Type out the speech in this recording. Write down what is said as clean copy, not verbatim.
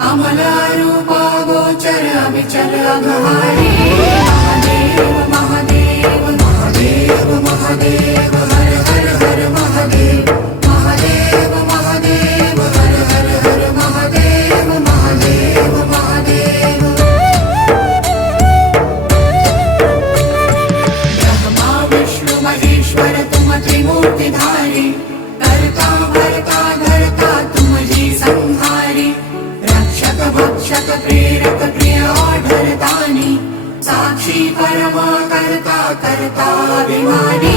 अमल रूपा गोचर अविचल अघहारी। महादेव महादेव महादेव महादेव हर हर हर महादेव। महादेव महादेव हर हर हर महादेव। महादेव महादेव ब्रह्मा विष्णु महेश्वर तुम त्रिमूर्तिधारी। करता भरता धरता तुम ही संहारी। रक्षक भक्षक प्रेरक प्रिय आढरतानी। साक्षी परमा करता करता अभिमानी।